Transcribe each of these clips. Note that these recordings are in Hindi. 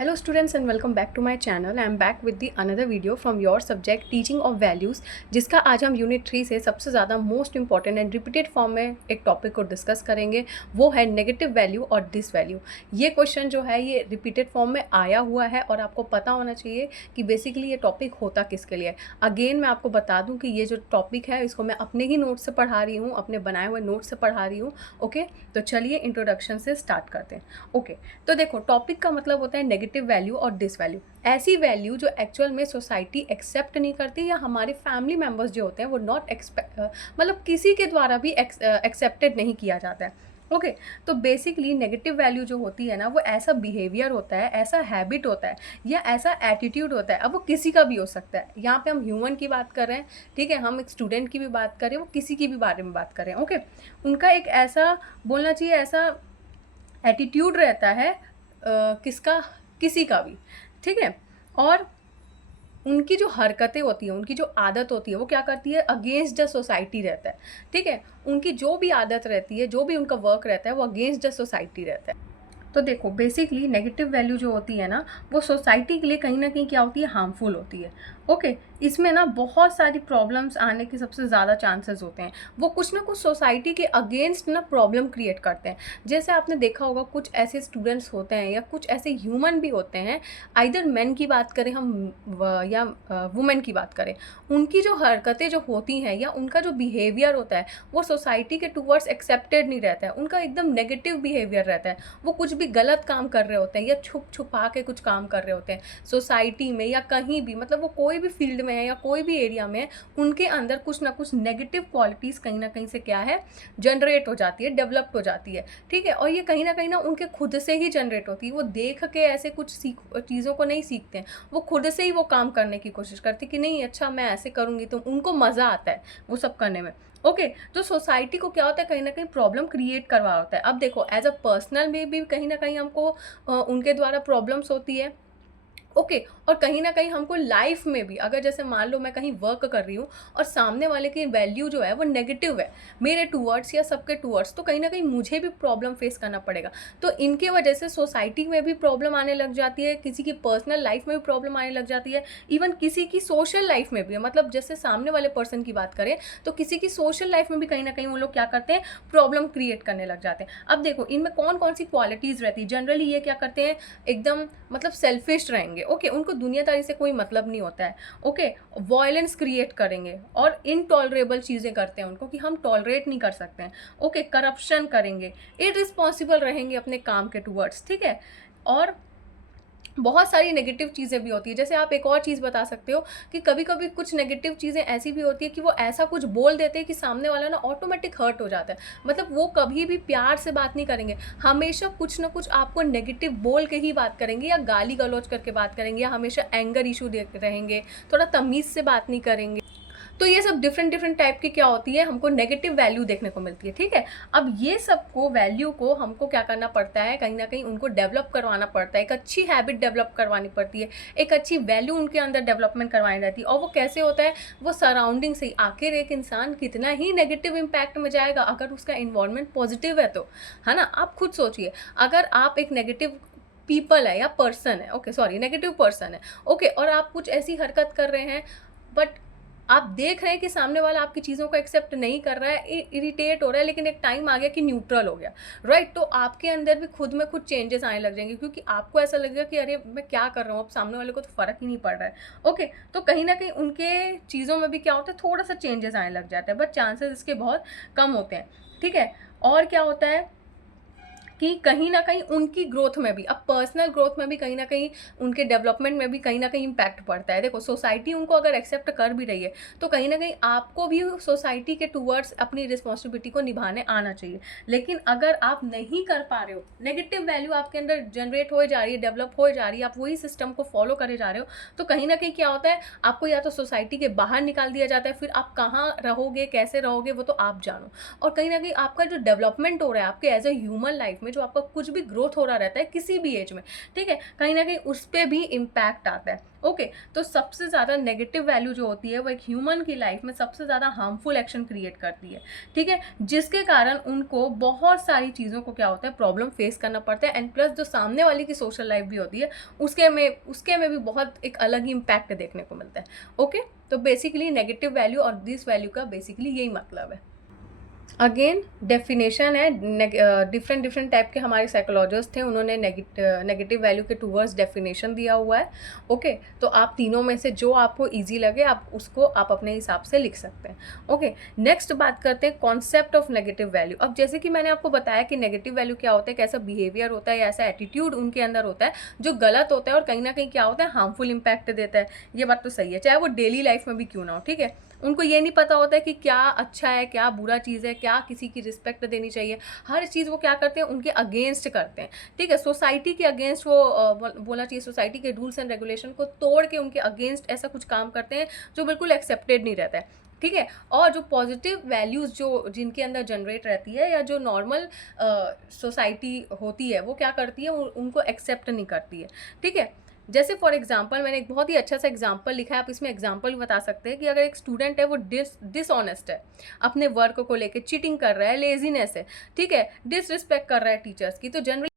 Hello students and welcome back to my channel. I am back with the another video from your subject teaching of values, जिसका आज हम यूनिट 3 से सबसे ज़्यादा most important and repeated form में एक टॉपिक को डिस्कस करेंगे, वो है नेगेटिव वैल्यू और डिस वैल्यू। ये क्वेश्चन जो है ये रिपीटेड फॉर्म में आया हुआ है और आपको पता होना चाहिए कि बेसिकली ये टॉपिक होता किसके लिए। अगेन मैं आपको बता दूँ कि ये जो टॉपिक है इसको मैं अपने ही नोट से पढ़ा रही हूँ, अपने बनाए हुए नोट से पढ़ा रही हूँ। ओके, तो चलिए इंट्रोडक्शन से स्टार्ट करते हैं। ओके, तो देखो टॉपिक का मतलब होता है नेगेटिव वैल्यू और डिस वैल्यू। ऐसी वैल्यू जो एक्चुअल में सोसाइटी एक्सेप्ट नहीं करती या हमारे फैमिली मेम्बर्स जो होते हैं वो नॉट मतलब किसी के द्वारा भी एक्सेप्टेड नहीं किया जाता है। ओके, तो बेसिकली नेगेटिव वैल्यू जो होती है ना वो ऐसा बिहेवियर होता है, ऐसा हैबिट होता है या ऐसा एटीट्यूड होता है। अब वो किसी का भी हो सकता है, यहाँ पे हम ह्यूमन की बात कर रहे हैं, ठीक है, हम एक स्टूडेंट की भी बात करें, वो किसी की भी बारे में बात करें। ओके, उनका एक ऐसा बोलना चाहिए ऐसा एटीट्यूड रहता है किसका, किसी का भी, ठीक है। और उनकी जो हरकतें होती हैं, उनकी जो आदत होती है वो क्या करती है, अगेंस्ट द सोसाइटी रहता है, ठीक है। उनकी जो भी आदत रहती है, जो भी उनका वर्क रहता है वो अगेंस्ट द सोसाइटी रहता है। तो देखो बेसिकली नेगेटिव वैल्यू जो होती है ना वो सोसाइटी के लिए कहीं ना कहीं क्या होती है, हार्मफुल होती है। ओके, इसमें ना बहुत सारी प्रॉब्लम्स आने के सबसे ज़्यादा चांसेस होते हैं। वो कुछ ना कुछ सोसाइटी के अगेंस्ट ना प्रॉब्लम क्रिएट करते हैं। जैसे आपने देखा होगा कुछ ऐसे स्टूडेंट्स होते हैं या कुछ ऐसे ह्यूमन भी होते हैं, आइदर मैन की बात करें हम या वुमेन की बात करें, उनकी जो हरकतें जो होती हैं या उनका जो बिहेवियर होता है वो सोसाइटी के टूवर्ड्स एक्सेप्टेड नहीं रहता है। उनका एकदम नेगेटिव बिहेवियर रहता है। वो कुछ भी गलत काम कर रहे होते हैं या छुप छुपा के कुछ काम कर रहे होते हैं सोसाइटी में या कहीं भी, मतलब वो कोई भी फील्ड में है या कोई भी एरिया में है, उनके अंदर कुछ ना कुछ नेगेटिव क्वालिटीज़ कहीं ना कहीं से क्या है, जनरेट हो जाती है, डेवलप्ड हो जाती है, ठीक है। और ये कहीं ना उनके खुद से ही जनरेट होती है। वो देख के ऐसे कुछ चीज़ों को नहीं सीखते हैं, वो खुद से ही वो काम करने की कोशिश करते कि नहीं अच्छा मैं ऐसे करूँगी, तो उनको मज़ा आता है वो सब करने में। ओके, तो सोसाइटी को क्या होता है, कहीं ना कहीं प्रॉब्लम क्रिएट करवा होता है। अब देखो एज अ पर्सनल में भी कहीं ना कहीं हमको उनके द्वारा प्रॉब्लम्स होती है। ओके, और कहीं ना कहीं हमको लाइफ में भी, अगर जैसे मान लो मैं कहीं वर्क कर रही हूँ और सामने वाले की वैल्यू जो है वो नेगेटिव है मेरे टूवर्ड्स या सबके टूवर्ड्स, तो कहीं ना कहीं मुझे भी प्रॉब्लम फेस करना पड़ेगा। तो इनके वजह से सोसाइटी में भी प्रॉब्लम आने लग जाती है, किसी की पर्सनल लाइफ में भी प्रॉब्लम आने लग जाती है, इवन किसी की सोशल लाइफ में भी। मतलब जैसे सामने वाले पर्सन की बात करें तो किसी की सोशल लाइफ में भी कहीं ना कहीं वो लोग क्या करते हैं, प्रॉब्लम क्रिएट करने लग जाते हैं। अब देखो इनमें कौन कौन सी क्वालिटीज़ रहती है। जनरली ये क्या करते हैं, एकदम मतलब सेल्फिश रहेंगे। ओके, उनको दुनियादारी से कोई मतलब नहीं होता है। ओके, वायलेंस क्रिएट करेंगे और इनटॉलरेबल चीज़ें करते हैं उनको कि हम टॉलरेट नहीं कर सकते हैं। ओके, करप्शन करेंगे, इररिस्पॉन्सिबल रहेंगे अपने काम के टूवर्ड्स, ठीक है। और बहुत सारी नेगेटिव चीज़ें भी होती है। जैसे आप एक और चीज़ बता सकते हो कि कभी कभी कुछ नेगेटिव चीज़ें ऐसी भी होती है कि वो ऐसा कुछ बोल देते हैं कि सामने वाला ना ऑटोमेटिक हर्ट हो जाता है। मतलब वो कभी भी प्यार से बात नहीं करेंगे, हमेशा कुछ ना कुछ आपको नेगेटिव बोल के ही बात करेंगे या गाली गलौज करके बात करेंगे या हमेशा एंगर इशू दे रहेंगे, थोड़ा तमीज़ से बात नहीं करेंगे। तो ये सब डिफरेंट डिफरेंट टाइप की क्या होती है, हमको नेगेटिव वैल्यू देखने को मिलती है, ठीक है। अब ये सब को वैल्यू को हमको क्या करना पड़ता है, कहीं ना कहीं उनको डेवलप करवाना पड़ता है, एक अच्छी हैबिट डेवलप करवानी पड़ती है, एक अच्छी वैल्यू उनके अंदर डेवलपमेंट करवानी रहती है। और वो कैसे होता है, वो सराउंडिंग से ही। आखिर एक इंसान कितना ही नेगेटिव इम्पैक्ट में जाएगा अगर उसका इन्वायरमेंट पॉजिटिव है तो, है ना। आप खुद सोचिए, अगर आप एक नेगेटिव पीपल है या पर्सन है, ओके सॉरी नेगेटिव पर्सन है, ओके, और आप कुछ ऐसी हरकत कर रहे हैं बट आप देख रहे हैं कि सामने वाला आपकी चीज़ों को एक्सेप्ट नहीं कर रहा है, इरिटेट हो रहा है, लेकिन एक टाइम आ गया कि न्यूट्रल हो गया, राइट। तो आपके अंदर भी खुद में कुछ चेंजेस आने लग जाएंगे, क्योंकि आपको ऐसा लगेगा कि अरे मैं क्या कर रहा हूँ, अब सामने वाले को तो फ़र्क ही नहीं पड़ रहा है। ओके, तो कहीं ना कहीं उनके चीज़ों में भी क्या होता है, थोड़ा सा चेंजेस आने लग जाता है, बट चांसेस इसके बहुत कम होते हैं, ठीक है। और क्या होता है कि कहीं ना कहीं उनकी ग्रोथ में भी, अब पर्सनल ग्रोथ में भी कहीं ना कहीं उनके डेवलपमेंट में भी कहीं ना कहीं इम्पैक्ट पड़ता है। देखो सोसाइटी उनको अगर एक्सेप्ट कर भी रही है तो कहीं ना कहीं आपको भी सोसाइटी के टूवर्ड्स अपनी रिस्पॉन्सिबिलिटी को निभाने आना चाहिए। लेकिन अगर आप नहीं कर पा रहे हो, नेगेटिव वैल्यू आपके अंदर जनरेट हो जा रही है, डेवलप हो जा रही है, आप वही सिस्टम को फॉलो करे जा रहे हो, तो कहीं ना कहीं क्या होता है, आपको या तो सोसाइटी के बाहर निकाल दिया जाता है, फिर आप कहाँ रहोगे, कैसे रहोगे, वो तो आप जानो। और कहीं ना कहीं आपका जो डेवलपमेंट हो रहा है आपके एज ए ह्यूमन लाइफ में, में, जो आपका कुछ भी ग्रोथ हो रहा रहता है किसी भी एज में, ठीक है, कहीं ना कहीं उस पर भी इम्पैक्ट आता है। ओके, तो सबसे ज़्यादा नेगेटिव वैल्यू जो होती है वो एक ह्यूमन की लाइफ में सबसे ज़्यादा हार्मफुल एक्शन क्रिएट करती है, ठीक है, जिसके कारण उनको बहुत सारी चीज़ों को क्या होता है, प्रॉब्लम फेस करना पड़ता है। एंड प्लस जो सामने वाले की सोशल लाइफ भी होती है उसके में भी बहुत एक अलग ही इम्पैक्ट देखने को मिलता है। ओके, तो बेसिकली नेगेटिव वैल्यू और दिस वैल्यू का बेसिकली यही मतलब है। अगेन डेफिनेशन है, डिफरेंट डिफरेंट टाइप के हमारे साइकोलॉजिस्ट थे, उन्होंने नेगेटिव वैल्यू के टूवर्ड्स डेफिनेशन दिया हुआ है। ओके, तो आप तीनों में से जो आपको इजी लगे आप उसको आप अपने हिसाब से लिख सकते हैं। ओके, नेक्स्ट बात करते हैं कॉन्सेप्ट ऑफ नेगेटिव वैल्यू। अब जैसे कि मैंने आपको बताया कि नेगेटिव वैल्यू क्या होता है, कैसा बिहेवियर होता है या ऐसा एटीट्यूड उनके अंदर होता है जो गलत होता है और कहीं ना कहीं क्या होता है, हार्मफुल इम्पैक्ट देता है। ये बात तो सही है, चाहे वो डेली लाइफ में भी क्यों ना हो, ठीक है। उनको ये नहीं पता होता है कि क्या अच्छा है, क्या बुरा चीज़ है, क्या किसी की रिस्पेक्ट देनी चाहिए। हर चीज़ वो क्या करते हैं, उनके अगेंस्ट करते हैं, ठीक है। सोसाइटी के अगेंस्ट वो बोलना चाहिए, सोसाइटी के रूल्स एंड रेगुलेशन को तोड़ के उनके अगेंस्ट ऐसा कुछ काम करते हैं जो बिल्कुल एक्सेप्टेड नहीं रहता है, ठीक है। और जो पॉजिटिव वैल्यूज़ जो जिनके अंदर जनरेट रहती है या जो नॉर्मल सोसाइटी होती है वो क्या करती है, उनको एक्सेप्ट नहीं करती है, ठीक है। जैसे फॉर एग्जांपल मैंने एक बहुत ही अच्छा सा एग्जांपल लिखा है, आप इसमें एग्जांपल बता सकते हैं कि अगर एक स्टूडेंट है वो डिसऑनेस्ट है, अपने वर्क को लेके चीटिंग कर रहा है, लेजीनेस है, ठीक है, डिसरिस्पेक्ट कर रहा है टीचर्स की, तो जनरली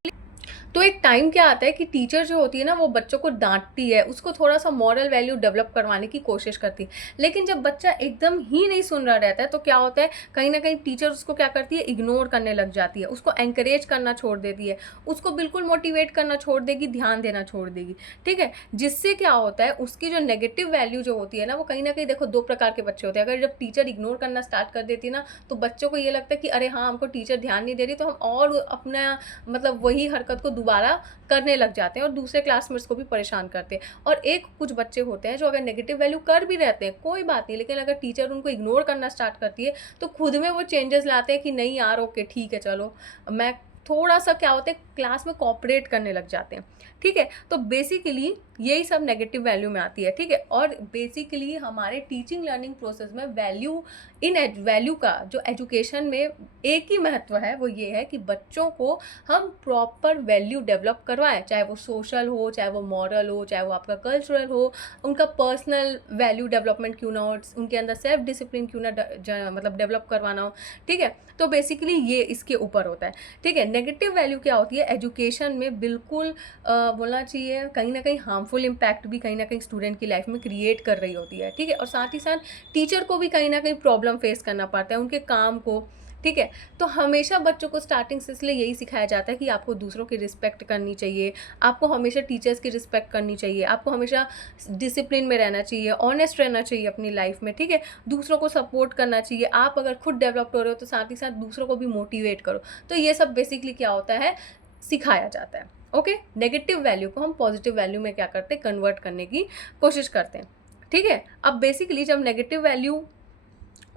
तो एक टाइम क्या आता है कि टीचर जो होती है ना वो बच्चों को डांटती है, उसको थोड़ा सा मॉरल वैल्यू डेवलप करवाने की कोशिश करती है। लेकिन जब बच्चा एकदम ही नहीं सुन रहा रहता है तो क्या होता है, कहीं ना कहीं टीचर उसको क्या करती है, इग्नोर करने लग जाती है, उसको एंकरेज करना छोड़ देती है, उसको बिल्कुल मोटिवेट करना छोड़ देगी, ध्यान देना छोड़ देगी, ठीक है। जिससे क्या होता है, उसकी जो नेगेटिव वैल्यू जो होती है ना वो कहीं ना कहीं, देखो दो प्रकार के बच्चे होते हैं। अगर जब टीचर इग्नोर करना स्टार्ट कर देती है ना तो बच्चों को ये लगता है कि अरे हाँ, हमको टीचर ध्यान नहीं दे रही, तो हम और अपना मतलब वही हरकत को दोबारा करने लग जाते हैं और दूसरे क्लासमेट्स को भी परेशान करते हैं। और एक कुछ बच्चे होते हैं जो अगर नेगेटिव वैल्यू कर भी रहते हैं कोई बात नहीं, लेकिन अगर टीचर उनको इग्नोर करना स्टार्ट करती है तो खुद में वो चेंजेस लाते हैं कि नहीं यार, ओके ठीक है, चलो मैं थोड़ा सा क्या होता है, क्लास में कोऑपरेट करने लग जाते हैं, ठीक है। तो बेसिकली यही सब नेगेटिव वैल्यू में आती है, ठीक है। और बेसिकली हमारे टीचिंग लर्निंग प्रोसेस में वैल्यू का जो एजुकेशन में एक ही महत्व है, वो ये है कि बच्चों को हम प्रॉपर वैल्यू डेवलप करवाएं, चाहे वो सोशल हो, चाहे वो मॉरल हो, चाहे वो आपका कल्चरल हो, उनका पर्सनल वैल्यू डेवलपमेंट क्यों ना हो, उनके अंदर सेल्फ डिसिप्लिन क्यों ना मतलब डेवलप करवाना हो, ठीक है। तो बेसिकली ये इसके ऊपर होता है, ठीक है। नेगेटिव वैल्यू क्या होती है एजुकेशन में, बिल्कुल बोलना चाहिए कहीं ना कहीं हार्मफुल इम्पैक्ट भी कहीं ना कहीं स्टूडेंट की लाइफ में क्रिएट कर रही होती है, ठीक है। और साथ ही साथ टीचर को भी कहीं ना कहीं प्रॉब्लम फेस करना पड़ता है उनके काम को, ठीक है। तो हमेशा बच्चों को स्टार्टिंग से इसलिए यही सिखाया जाता है कि आपको दूसरों की रिस्पेक्ट करनी चाहिए, आपको हमेशा टीचर्स की रिस्पेक्ट करनी चाहिए, आपको हमेशा डिसिप्लिन में रहना चाहिए, ऑनेस्ट रहना चाहिए अपनी लाइफ में, ठीक है। दूसरों को सपोर्ट करना चाहिए, आप अगर खुद डेवलप हो रहे हो तो साथ ही साथ दूसरों को भी मोटिवेट करो। तो ये सब बेसिकली क्या होता है, सिखाया जाता है। ओके, नेगेटिव वैल्यू को हम पॉजिटिव वैल्यू में क्या करते हैं, कन्वर्ट करने की कोशिश करते हैं, ठीक है। अब बेसिकली जब नेगेटिव वैल्यू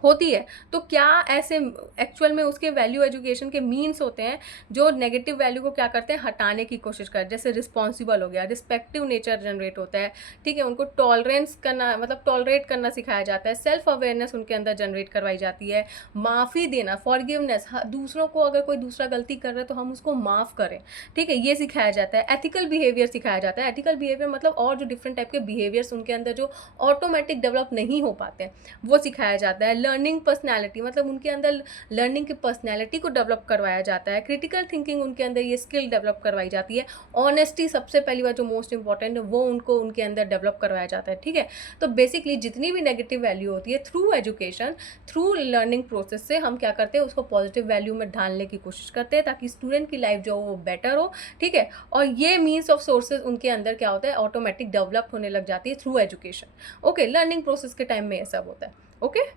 होती है तो क्या ऐसे एक्चुअल में उसके वैल्यू एजुकेशन के मीन्स होते हैं जो नेगेटिव वैल्यू को क्या करते हैं, हटाने की कोशिश करते हैं। जैसे रिस्पॉन्सिबल हो गया, रिस्पेक्टिव नेचर जनरेट होता है, ठीक है। उनको टॉलरेंस करना मतलब टॉलरेट करना सिखाया जाता है, सेल्फ अवेयरनेस उनके अंदर जनरेट करवाई जाती है, माफ़ी देना, फॉरगिवनेस, दूसरों को अगर कोई दूसरा गलती कर रहा है तो हम उसको माफ़ करें, ठीक है, ये सिखाया जाता है। एथिकल बिहेवियर सिखाया जाता है। एथिकल बिहेवियर मतलब और जो डिफरेंट टाइप के बिहेवियर्स उनके अंदर जो ऑटोमेटिक डेवलप नहीं हो पाते हैं वो सिखाया जाता है। लर्निंग पर्सनैलिटी मतलब उनके अंदर लर्निंग की पर्सनैलिटी को डेवलप करवाया जाता है। क्रिटिकल थिंकिंग उनके अंदर ये स्किल डेवलप करवाई जाती है। ऑनेस्टी सबसे पहली बात जो मोस्ट इंपॉर्टेंट है वो उनको उनके अंदर डेवलप करवाया जाता है, ठीक है। तो बेसिकली जितनी भी नेगेटिव वैल्यू होती है through education, through learning process से हम क्या करते हैं, उसको पॉजिटिव वैल्यू में ढालने की कोशिश करते हैं ताकि स्टूडेंट की लाइफ जो हो वो बेटर हो, ठीक है। और ये मीन्स ऑफ सोर्सेज उनके अंदर क्या होता है, ऑटोमेटिक डेवलप होने लग जाती है through education. Okay, learning process के टाइम में ये सब होता है। ओके,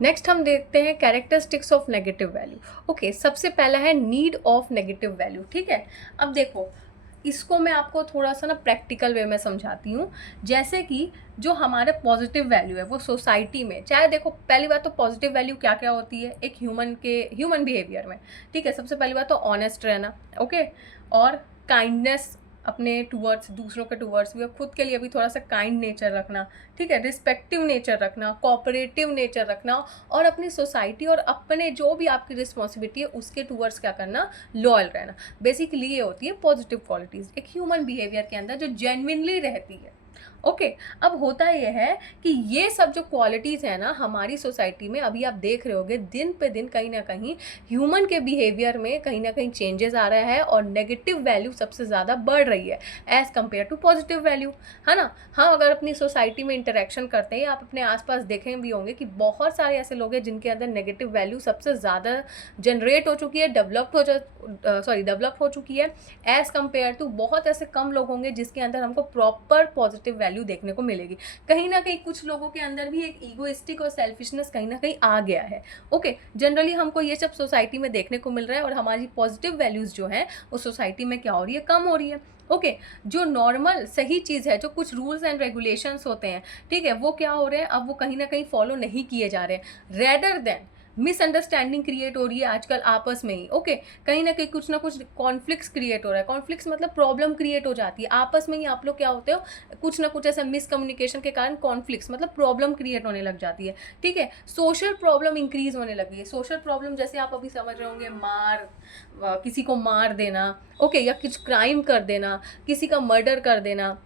नेक्स्ट हम देखते हैं characteristics of negative value. Okay, सबसे पहला है नीड ऑफ नेगेटिव वैल्यू, ठीक है। अब देखो इसको मैं आपको थोड़ा सा ना प्रैक्टिकल वे में समझाती हूँ। जैसे कि जो हमारे पॉजिटिव वैल्यू है वो सोसाइटी में, चाहे देखो पहली बात तो पॉजिटिव वैल्यू क्या क्या होती है एक ह्यूमन बिहेवियर में, ठीक है। सबसे पहली बात तो ऑनेस्ट रहना, ओके, और काइंडनेस अपने टूवर्ड्स, दूसरों के टूवर्ड्स भी, और खुद के लिए भी थोड़ा सा काइंड नेचर रखना, ठीक है, रिस्पेक्टिव नेचर रखना, कोऑपरेटिव नेचर रखना, और अपनी सोसाइटी और अपने जो भी आपकी रिस्पॉन्सिबिलिटी है उसके टूवर्ड्स क्या करना, लॉयल रहना। बेसिकली ये होती है पॉजिटिव क्वालिटीज़ एक ह्यूमन बिहेवियर के अंदर जो जेन्युइनली रहती है। ओके अब होता यह है कि ये सब जो क्वालिटीज़ है ना हमारी सोसाइटी में, अभी आप देख रहे होगे दिन पे दिन कहीं ना कहीं ह्यूमन के बिहेवियर में कहीं ना कहीं चेंजेस आ रहा है, और नेगेटिव वैल्यू सबसे ज़्यादा बढ़ रही है as compare to positive value, है ना। हम अगर अपनी सोसाइटी में इंटरेक्शन करते हैं, आप अपने आसपास देखें भी होंगे कि बहुत सारे ऐसे लोग हैं जिनके अंदर नेगेटिव वैल्यू सबसे ज़्यादा जनरेट हो चुकी है, डेवलप हो चुकी है, एज़ कम्पेयर टू बहुत ऐसे कम लोग होंगे जिसके अंदर हमको प्रॉपर पॉजिटिव वैल्यू देखने को मिलेगी। कहीं ना कहीं कुछ लोगों के अंदर भी एक ईगोइस्टिक और सेल्फिशनेस कहीं ना कहीं आ गया है। ओके जनरली हमको ये सब सोसाइटी में देखने को मिल रहा है, और हमारी पॉजिटिव वैल्यूज़ जो हैं वो सोसाइटी में क्या हो रही है, कम हो रही है। ओके जो नॉर्मल सही चीज़ है, जो कुछ रूल्स एंड रेगुलेशंस होते हैं, ठीक है, वो क्या हो रहे हैं, अब वो कहीं ना कहीं फॉलो नहीं किए जा रहे हैं, रेदर देन मिसअंडरस्टैंडिंग क्रिएट हो रही है आजकल आपस में ही। ओके कहीं ना कुछ ना कुछ कॉन्फ्लिक्ट्स क्रिएट हो रहा है, कॉन्फ्लिक्ट्स मतलब प्रॉब्लम क्रिएट हो जाती है आपस में ही, आप लोग क्या होते हो, कुछ ना कुछ ऐसा मिसकम्युनिकेशन के कारण कॉन्फ्लिक्ट्स मतलब प्रॉब्लम क्रिएट होने लग जाती है, ठीक है। सोशल प्रॉब्लम इंक्रीज होने लगी है। सोशल प्रॉब्लम जैसे आप अभी समझ रहे होंगे, किसी को मार देना, ओके, या कुछ क्राइम कर देना, किसी का मर्डर कर देना,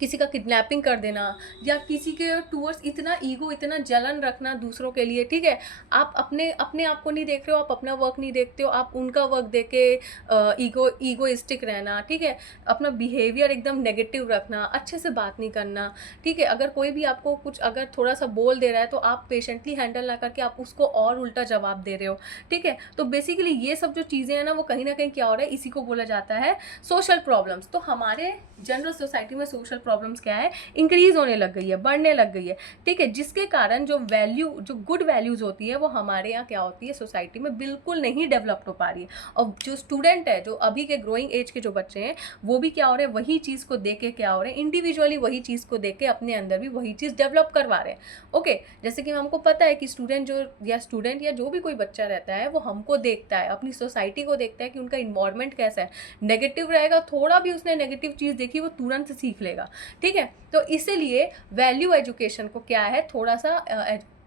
किसी का किडनैपिंग कर देना, या किसी के टूवर्ड्स इतना ईगो, इतना जलन रखना दूसरों के लिए, ठीक है। आप अपने अपने आप को नहीं देख रहे हो, आप अपना वर्क नहीं देखते हो, आप उनका वर्क देख के ईगोइस्टिक रहना, ठीक है, अपना बिहेवियर एकदम नेगेटिव रखना, अच्छे से बात नहीं करना, ठीक है। अगर कोई भी आपको कुछ अगर थोड़ा सा बोल दे रहा है तो आप पेशेंटली हैंडल ना करके आप उसको और उल्टा जवाब दे रहे हो, ठीक है। तो बेसिकली ये सब जो चीज़ें हैं ना वो कहीं ना कहीं क्या हो रहा है, इसी को बोला जाता है सोशल प्रॉब्लम्स। तो हमारे जनरल सोसाइटी में सोशल प्रॉब्लम्स क्या है, इंक्रीज होने लग गई है, बढ़ने लग गई है, ठीक है, जिसके कारण जो वैल्यू, जो गुड वैल्यूज होती है वो हमारे यहाँ क्या होती है, सोसाइटी में बिल्कुल नहीं डेवलप हो पा रही है। और जो स्टूडेंट है, जो अभी के ग्रोइंग एज के जो बच्चे हैं, वो भी क्या हो रहे हैं, वही चीज़ को देख के क्या हो रहे हैं, इंडिविजुअली वही चीज़ को देख के अपने अंदर भी वही चीज़ डेवलप करवा रहे हैं। ओके जैसे कि हमको पता है कि स्टूडेंट या जो भी कोई बच्चा रहता है वो हमको देखता है, अपनी सोसाइटी को देखता है कि उनका इन्वायरमेंट कैसा है, नेगेटिव रहेगा, थोड़ा भी उसने नेगेटिव चीज़ देखी वो तुरंत सीख लेगा, ठीक है। तो इसीलिए वैल्यू एजुकेशन को क्या है, थोड़ा सा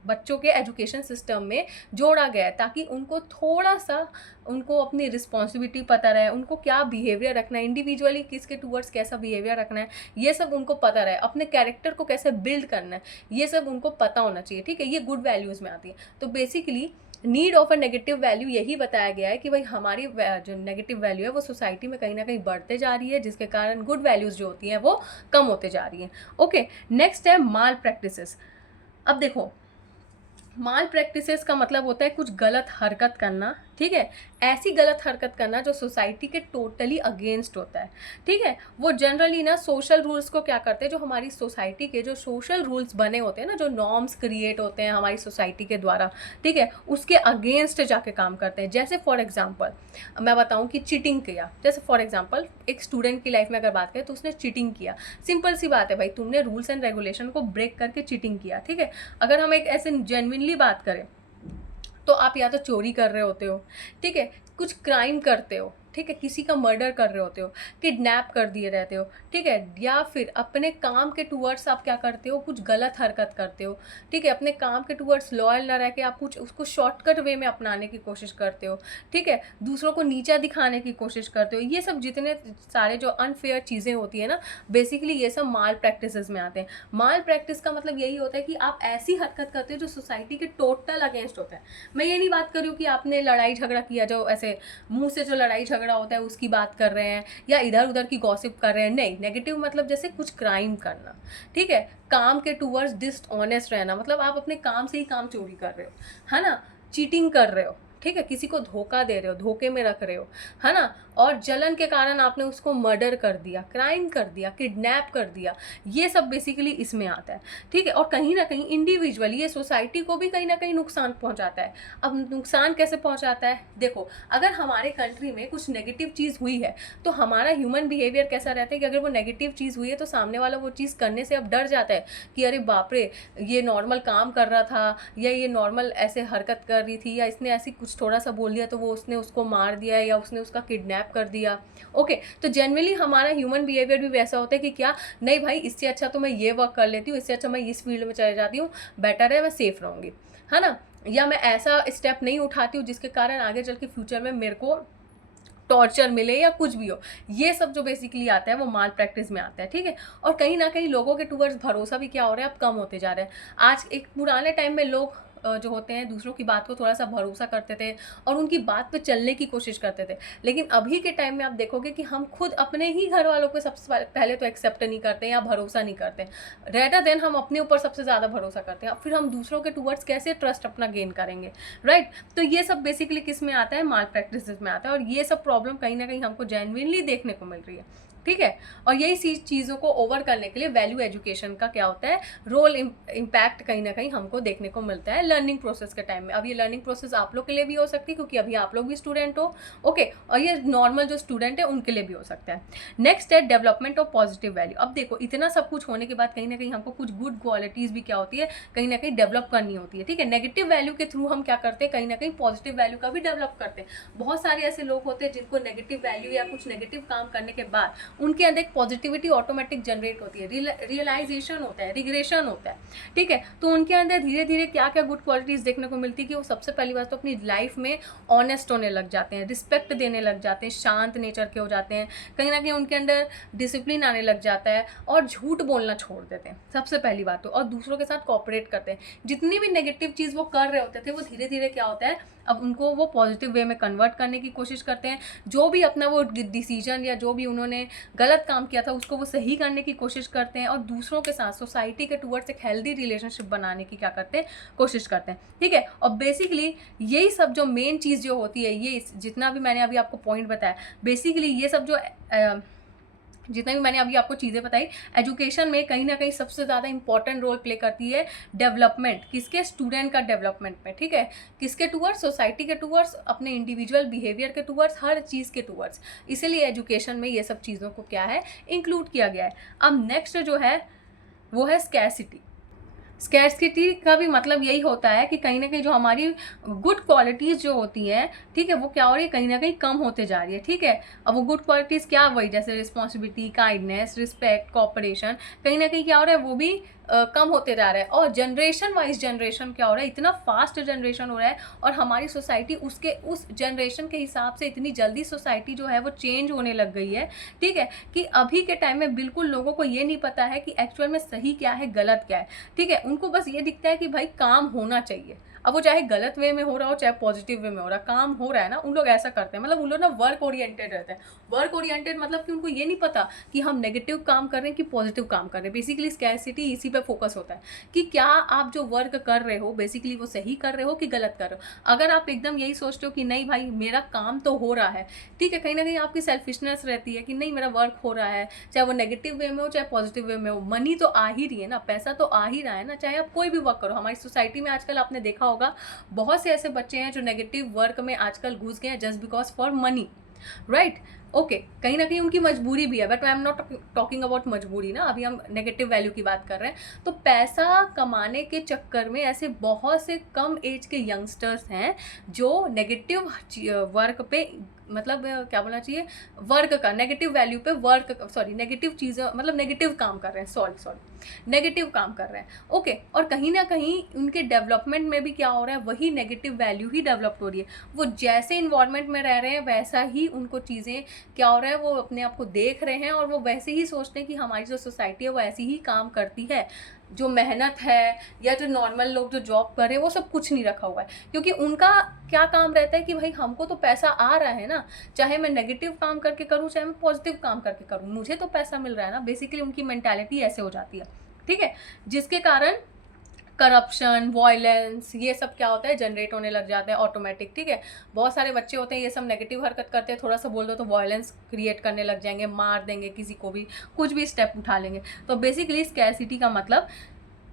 बच्चों के एजुकेशन सिस्टम में जोड़ा गया है, ताकि उनको थोड़ा सा उनको अपनी रिस्पॉन्सिबिलिटी पता रहे, उनको क्या बिहेवियर रखना है, इंडिविजुअली किसके टूवर्ड्स कैसा बिहेवियर रखना है, ये सब उनको पता रहे, अपने कैरेक्टर को कैसे बिल्ड करना है, ये सब उनको पता होना चाहिए, ठीक है। ये गुड वैल्यूज़ में आती है। तो basically need of a negative value यही बताया गया है कि भाई हमारी जो नेगेटिव वैल्यू है वो सोसाइटी में कहीं ना कहीं बढ़ते जा रही है, जिसके कारण गुड वैल्यूज़ जो होती हैं वो कम होते जा रही हैं। ओके नेक्स्ट है माल प्रैक्टिसेस। अब देखो माल प्रैक्टिसेस का मतलब होता है कुछ गलत हरकत करना, ठीक है, ऐसी गलत हरकत करना जो सोसाइटी के टोटली अगेंस्ट होता है, ठीक है। वो जनरली ना सोशल रूल्स को क्या करते हैं, जो हमारी सोसाइटी के जो सोशल रूल्स बने होते हैं ना, जो नॉर्म्स क्रिएट होते हैं हमारी सोसाइटी के द्वारा, ठीक है, उसके अगेंस्ट जाके काम करते हैं। जैसे फॉर एग्जांपल मैं बताऊं कि चीटिंग किया, जैसे फॉर एग्जांपल एक स्टूडेंट की लाइफ में अगर बात करें तो उसने चीटिंग किया, सिंपल सी बात है भाई, तुमने रूल्स एंड रेगुलेशन को ब्रेक करके चीटिंग किया, ठीक है। अगर हम एक ऐसे जेन्युइनली बात करें तो आप या तो चोरी कर रहे होते हो, ठीक है, कुछ क्राइम करते हो, ठीक है, किसी का मर्डर कर रहे होते हो, किडनैप कर दिए रहते हो, ठीक है, या फिर अपने काम के टूवर्ड्स आप क्या करते हो, कुछ गलत हरकत करते हो, ठीक है, अपने काम के टूवर्ड्स लॉयल ना रह के आप कुछ उसको शॉर्टकट वे में अपनाने की कोशिश करते हो, ठीक है, दूसरों को नीचा दिखाने की कोशिश करते हो। ये सब जितने सारे जो अनफेयर चीज़ें होती है ना, बेसिकली ये सब माल प्रैक्टिसेस में आते हैं। माल प्रैक्टिस का मतलब यही होता है कि आप ऐसी हरकत करते हो जो सोसाइटी के टोटल अगेंस्ट होता है। मैं ये नहीं बात कर रही हूँ कि आपने लड़ाई झगड़ा किया, जो ऐसे मुंह से जो लड़ाई झगड़ा होता है उसकी बात कर रहे हैं, या इधर उधर की गॉसिप कर रहे हैं, नहीं। नेगेटिव मतलब जैसे कुछ क्राइम करना, ठीक है, काम के टूवर्ड्स डिसऑनेस्ट रहना, मतलब आप अपने काम से ही काम चोरी कर रहे हो, है ना, चीटिंग कर रहे हो, ठीक है, किसी को धोखा दे रहे हो, धोखे में रख रहे हो, है ना, और जलन के कारण आपने उसको मर्डर कर दिया, क्राइम कर दिया, किडनैप कर दिया, ये सब बेसिकली इसमें आता है, ठीक है। और कहीं ना कहीं इंडिविजुअली ये सोसाइटी को भी कहीं ना कहीं नुकसान पहुंचाता है। अब नुकसान कैसे पहुंचाता है, देखो, अगर हमारे कंट्री में कुछ नेगेटिव चीज़ हुई है तो हमारा ह्यूमन बिहेवियर कैसा रहता है कि अगर वो नेगेटिव चीज़ हुई है तो सामने वाला वो चीज़ करने से अब डर जाता है कि अरे बाप रे, ये नॉर्मल काम कर रहा था, या ये नॉर्मल ऐसे हरकत कर रही थी, या इसने ऐसी कुछ थोड़ा सा बोल दिया तो वो उसने उसको मार दिया या उसने उसका किडनैप कर दिया। ओके, तो जनरली हमारा ह्यूमन बिहेवियर भी वैसा होता है कि क्या, नहीं भाई इससे अच्छा तो मैं ये वर्क कर लेती हूँ, इससे अच्छा मैं इस फील्ड में चले जाती हूँ, बेटर है, मैं सेफ रहूँगी, है ना। या मैं ऐसा स्टेप नहीं उठाती हूँ जिसके कारण आगे चल के फ्यूचर में मेरे को टॉर्चर मिले या कुछ भी हो। ये सब जो बेसिकली आता है वो माल प्रैक्टिस में आता है, ठीक है। और कहीं ना कहीं लोगों के टूवर्ड्स भरोसा भी क्या हो रहा है, अब कम होते जा रहा है। आज एक पुराने टाइम में लोग जो होते हैं दूसरों की बात को थोड़ा सा भरोसा करते थे और उनकी बात पे चलने की कोशिश करते थे। लेकिन अभी के टाइम में आप देखोगे कि हम खुद अपने ही घर वालों पे सबसे पहले तो एक्सेप्ट नहीं करते हैं या भरोसा नहीं करते, रेदर देन हम अपने ऊपर सबसे ज़्यादा भरोसा करते हैं। फिर हम दूसरों के टूवर्ड्स कैसे ट्रस्ट अपना गेन करेंगे, राइट। तो ये सब बेसिकली किस में आता है, माल प्रैक्टिस में आता है। और ये सब प्रॉब्लम कहीं ना कहीं हमको जेन्युइनली देखने को मिल रही है, ठीक है। और यही चीज़ों को ओवर करने के लिए वैल्यू एजुकेशन का क्या होता है, रोल इम्पैक्ट कहीं ना कहीं हमको देखने को मिलता है लर्निंग प्रोसेस के टाइम में। अब ये लर्निंग प्रोसेस आप लोग के लिए भी हो सकती है क्योंकि अभी आप लोग भी स्टूडेंट हो, ओके। और ये नॉर्मल जो स्टूडेंट है उनके लिए भी हो सकता है। नेक्स्ट है डेवलपमेंट ऑफ पॉजिटिव वैल्यू। अब देखो इतना सब कुछ होने के बाद कहीं ना कहीं हमको कुछ गुड क्वालिटीज़ भी क्या होती है, कहीं ना कहीं डेवलप करनी होती है, ठीक है। नेगेटिव वैल्यू के थ्रू हम क्या करते हैं, कहीं ना कहीं पॉजिटिव वैल्यू का भी डेवलप करते हैं। बहुत सारे ऐसे लोग होते हैं जिनको नेगेटिव वैल्यू या कुछ नेगेटिव काम करने के बाद उनके अंदर एक पॉजिटिविटी ऑटोमेटिक जनरेट होती है, रियलाइजेशन होता है, रिग्रेशन होता है, ठीक है। तो उनके अंदर धीरे धीरे क्या क्या गुड क्वालिटीज़ देखने को मिलती है कि वो सबसे पहली बात तो अपनी लाइफ में ऑनेस्ट होने लग जाते हैं, रिस्पेक्ट देने लग जाते हैं, शांत नेचर के हो जाते हैं, कहीं ना कहीं उनके अंदर डिसिप्लिन आने लग जाता है और झूठ बोलना छोड़ देते हैं सबसे पहली बात तो। और दूसरों के साथ कोऑपरेट करते हैं। जितनी भी नेगेटिव चीज़ वो कर रहे होते थे वो धीरे धीरे क्या होता है, अब उनको वो पॉजिटिव वे में कन्वर्ट करने की कोशिश करते हैं। जो भी अपना वो डिसीजन या जो भी उन्होंने गलत काम किया था उसको वो सही करने की कोशिश करते हैं और दूसरों के साथ सोसाइटी के टुवर्ड्स एक हेल्दी रिलेशनशिप बनाने की क्या करते हैं, कोशिश करते हैं, ठीक है। और बेसिकली यही सब जो मेन चीज़ जो होती है, ये जितना भी मैंने अभी आपको पॉइंट बताया, बेसिकली ये सब जो जितना भी मैंने अभी आपको चीज़ें बताई, एजुकेशन में कहीं ना कहीं सबसे ज़्यादा इंपॉर्टेंट रोल प्ले करती है डेवलपमेंट, किसके, स्टूडेंट का डेवलपमेंट में, ठीक है। किसके टूवर्ड्स, सोसाइटी के टूवर्ड्स, अपने इंडिविजुअल बिहेवियर के टूवर्ड्स, हर चीज़ के टूवर्ड्स। इसीलिए एजुकेशन में ये सब चीज़ों को क्या है, इंक्लूड किया गया है। अब नेक्स्ट जो है वो है स्कैरसिटी। स्कैरसिटी का भी मतलब यही होता है कि कहीं ना कहीं जो हमारी गुड क्वालिटीज़ जो होती हैं, ठीक है, वो क्या हो रही है, कहीं ना कहीं कम होते जा रही है, ठीक है। अब वो गुड क्वालिटीज़ क्या, वही जैसे रिस्पॉन्सिबिलिटी, काइंडनेस, रिस्पेक्ट, कोऑपरेशन, कहीं ना कहीं क्या हो रहा है, वो भी कम होते जा रहा है। और जनरेशन वाइज जनरेशन क्या हो रहा है, इतना फास्ट जनरेशन हो रहा है और हमारी सोसाइटी उसके उस जनरेशन के हिसाब से इतनी जल्दी सोसाइटी जो है वो चेंज होने लग गई है, ठीक है। कि अभी के टाइम में बिल्कुल लोगों को ये नहीं पता है कि एक्चुअल में सही क्या है, गलत क्या है, ठीक है। उनको बस ये दिखता है कि भाई काम होना चाहिए, अब वो चाहे गलत वे में हो रहा हो चाहे पॉजिटिव वे में हो रहा, काम हो रहा है ना, उन लोग ऐसा करते हैं। मतलब उन लोग ना वर्क ओरिएंटेड रहते हैं। वर्क ओरिएंटेड मतलब कि उनको ये नहीं पता कि हम नेगेटिव काम कर रहे हैं कि पॉजिटिव काम कर रहे हैं। बेसिकली स्कैरसिटी इसी पे फोकस होता है कि क्या आप जो वर्क कर रहे हो बेसिकली वो सही कर रहे हो कि गलत कर रहे हो। अगर आप एकदम यही सोचते हो कि नहीं भाई मेरा काम तो हो रहा है, ठीक है, कहीं ना कहीं आपकी सेल्फिशनेस रहती है कि नहीं मेरा वर्क हो रहा है, चाहे वो नेगेटिव वे में हो चाहे पॉजिटिव वे में हो, मनी तो आ ही रही है ना, पैसा तो आ ही रहा है ना, चाहे आप कोई भी वर्क करो। हमारी सोसाइटी में आजकल आपने देखा होगा बहुत से ऐसे बच्चे हैं जो नेगेटिव वर्क में आजकल घुस गए हैं just because for money, right. Okay, कहीं ना कहीं उनकी मजबूरी भी है, but I am not talking about मजबूरी ना, अभी हम नेगेटिव वैल्यू की बात कर रहे हैं। तो पैसा कमाने के चक्कर में ऐसे बहुत से कम एज के यंगस्टर्स हैं जो नेगेटिव वर्क पे, मतलब क्या बोलना चाहिए, वर्क का नेगेटिव वैल्यू पे वर्क, सॉरी नेगेटिव चीज़ें, मतलब नेगेटिव काम कर रहे हैं, सॉरी नेगेटिव काम कर रहे हैं, ओके। और कहीं ना कहीं उनके डेवलपमेंट में भी क्या हो रहा है, वही नेगेटिव वैल्यू ही डेवलप हो रही है। वो जैसे इन्वायरमेंट में रह रहे हैं वैसा ही उनको चीज़ें क्या हो रहा है, वो अपने आप को देख रहे हैं और वो वैसे ही सोचते हैं कि हमारी जो सोसाइटी है वो ऐसी ही काम करती है। जो मेहनत है या जो नॉर्मल लोग जो जॉब कर रहे हैं वो सब कुछ नहीं रखा हुआ है, क्योंकि उनका क्या काम रहता है कि भाई हमको तो पैसा आ रहा है ना, चाहे मैं नेगेटिव काम करके करूँ चाहे मैं पॉजिटिव काम करके करूँ, मुझे तो पैसा मिल रहा है ना। बेसिकली उनकी मेंटालिटी ऐसे हो जाती है, ठीक है, जिसके कारण करप्शन, वायलेंस, ये सब क्या होता है, जनरेट होने लग जाता है ऑटोमेटिक, ठीक है। बहुत सारे बच्चे होते हैं ये सब नेगेटिव हरकत करते हैं, थोड़ा सा बोल दो तो वायलेंस क्रिएट करने लग जाएंगे, मार देंगे किसी को भी, कुछ भी स्टेप उठा लेंगे। तो बेसिकली स्कैरसिटी का मतलब